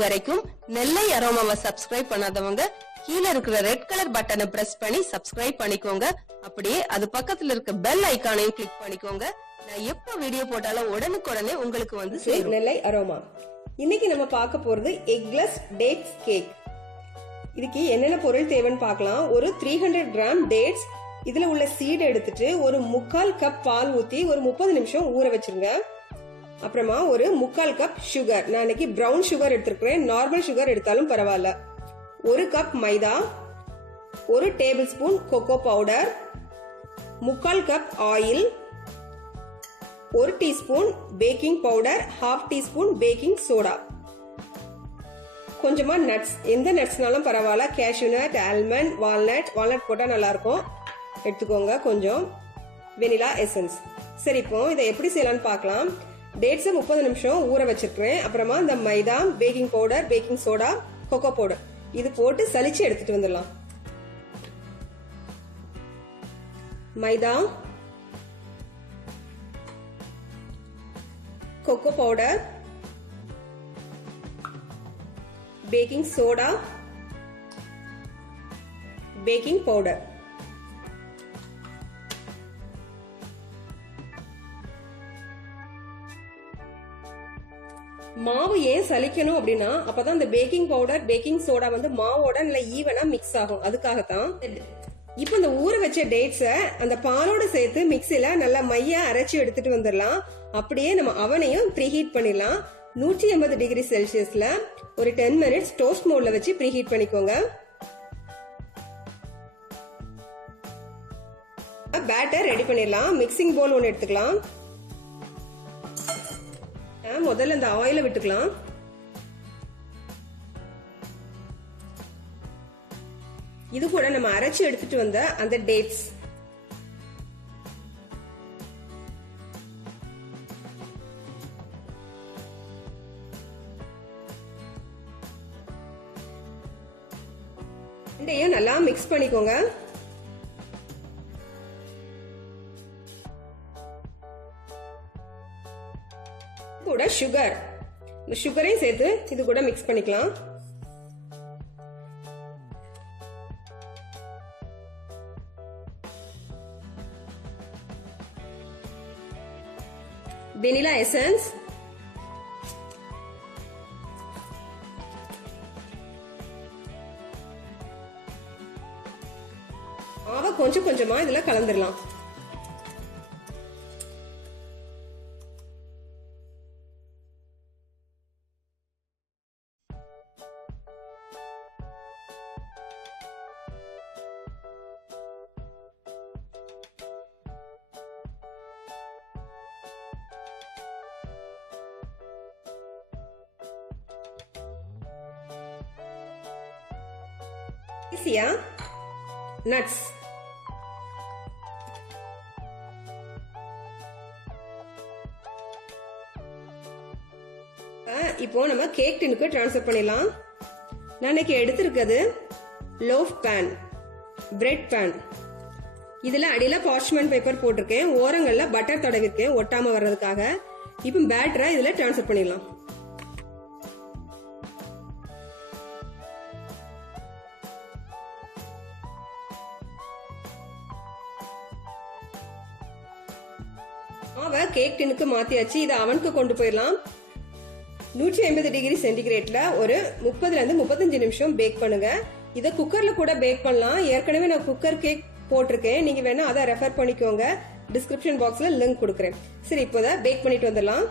இதுவரைக்கும் நெல்லை அரோமாவை சப்ஸ்கிரைப் பண்ணாதவங்க கீழ இருக்கிற ரெட் கலர் பட்டனை பிரஸ் பண்ணி சப்ஸ்கிரைப் பண்ணிக்கோங்க. அப்படியே அது பக்கத்துல இருக்க பெல் ஐகானையும் கிளிக் பண்ணிக்கோங்க. நான் எப்ப வீடியோ போட்டாலும் உடனுக்குடனே உங்களுக்கு வந்து சேரும். நெல்லை அரோமா. இன்னைக்கு நம்ம பார்க்க போறது எக்லெஸ் டேட்ஸ் கேக். இதுக்கு என்னென்ன பொருள் தேவைன்னு பார்க்கலாம். ஒரு 300 கிராம் டேட்ஸ், இதுல உள்ள சீட் எடுத்துட்டு ஒரு 1/4 கப் பால் ஊத்தி ஒரு 30 நிமிஷம் ஊற வச்சிருங்க. அப்புறமா ஒரு 1/4 கப் சுகர், நான் இன்னைக்கு பிரவுன் சுகர் எடுத்திருக்கிறேன், நார்மல் சுகர் எடுத்தாலும் பரவாயில்ல. 1 cup maida, 1 tablespoon cocoa powder, 1/4 cup oil, 1 teaspoon baking powder, 1/2 teaspoon baking soda, கொஞ்சமா நட்ஸ், எந்த நட்ஸ்னாலும் பரவாயில்ல, கேஷ்யூ நட், ஆல்மண்ட், வால்நட் போட்டா நல்லா இருக்கும், எடுத்துக்கோங்க. கொஞ்சம் வெனிலா எசன்ஸ். சரி, இப்போ இதை எப்படி செய்யலாம்னு பார்க்கலாம். டேட்ஸ் 30 நிமிஷம் ஊற வச்சிருக்கிறேன். அப்புறமா இந்த maida, baking powder, baking soda, cocoa powder இது போட்டு சலிச்சு எடுத்துட்டு வந்துடலாம். Maida, cocoa powder, baking soda, baking powder. மாவு ஏன் சலிக்கணும் அப்படின்னா அப்பதான் இந்த பேக்கிங் பவுடர், பேக்கிங் சோடா வந்து மாவோட நல்லா ஈவனா மிக்ஸ் ஆகும், அதுக்காகத்தான். இப்ப இந்த ஊற வச்ச டேட்ஸ அந்த பாலோட சேர்த்து மிக்சில நல்லா மையா அரைச்சு எடுத்துட்டு வந்துடலாம். அப்படியே நம்ம அவனையும் ப்ரீஹீட் பண்ணிடலாம். 180 டிகிரி செல்சியஸ்ல ஒரு 10 மினிட்ஸ் டோஸ்ட் மோட்ல வச்சு ப்ரீஹீட் பண்ணிக்கோங்க. பேட்டர் ரெடி பண்ணிடலாம். மிக்சிங் பவுல் ஒன்னு எடுத்துக்கலாம். முதல்ல இந்த ஆயில விட்டுக்கலாம். இது கூட நம்ம அரைச்சு எடுத்துட்டு வந்த அந்த டேட்ஸ், ரெண்டையும் நல்லா மிக்ஸ் பண்ணிக்கோங்க. கூட சுகர், இந்த சுகரையும் சேர்த்து இது கூட மிக்ஸ் பண்ணிக்கலாம். வெனிலா எசன்ஸ், மாவை கொஞ்சம் கொஞ்சமா இதுல கலந்துடலாம். நட்ஸ், இப்போ நம்ம கேக் டின்னுக்கு ட்ரான்ஸ்ஃபர் பண்ணிடலாம். நான் இன்னைக்கு எடுத்திருக்கிறது லோஃப் பேன், பிரெட் பேன். இதுல அடியில பார்ச்மெண்ட் பேப்பர் போட்டிருக்கேன், ஓரங்கள்ல பட்டர் தடவிருக்கேன் ஒட்டாம வர்றதுக்காக. இப்போ பேட்டரை இதுல ட்ரான்ஸ்ஃபர் பண்ணிடலாம். மாவை கேக் டின்னுக்கு மாத்தியாச்சு. இதை அவனுக்கு கொண்டு போயிடலாம். 150 டிகிரி சென்டிகிரேட்ல ஒரு 30 ல இருந்து 35 நிமிஷம் பேக் பண்ணுங்க. இதை குக்கர்ல கூட பேக் பண்ணலாம். ஏற்கனவே நான் குக்கர் கேக் போட்டிருக்கேன், நீங்க வேணா அதை ரெஃபர் பண்ணிக்கோங்க. டிஸ்கிரிப்ஷன் பாக்ஸ்ல லிங்க் கொடுக்குறேன். சரி, இப்போ பேக் பண்ணிட்டு வந்துடலாம்.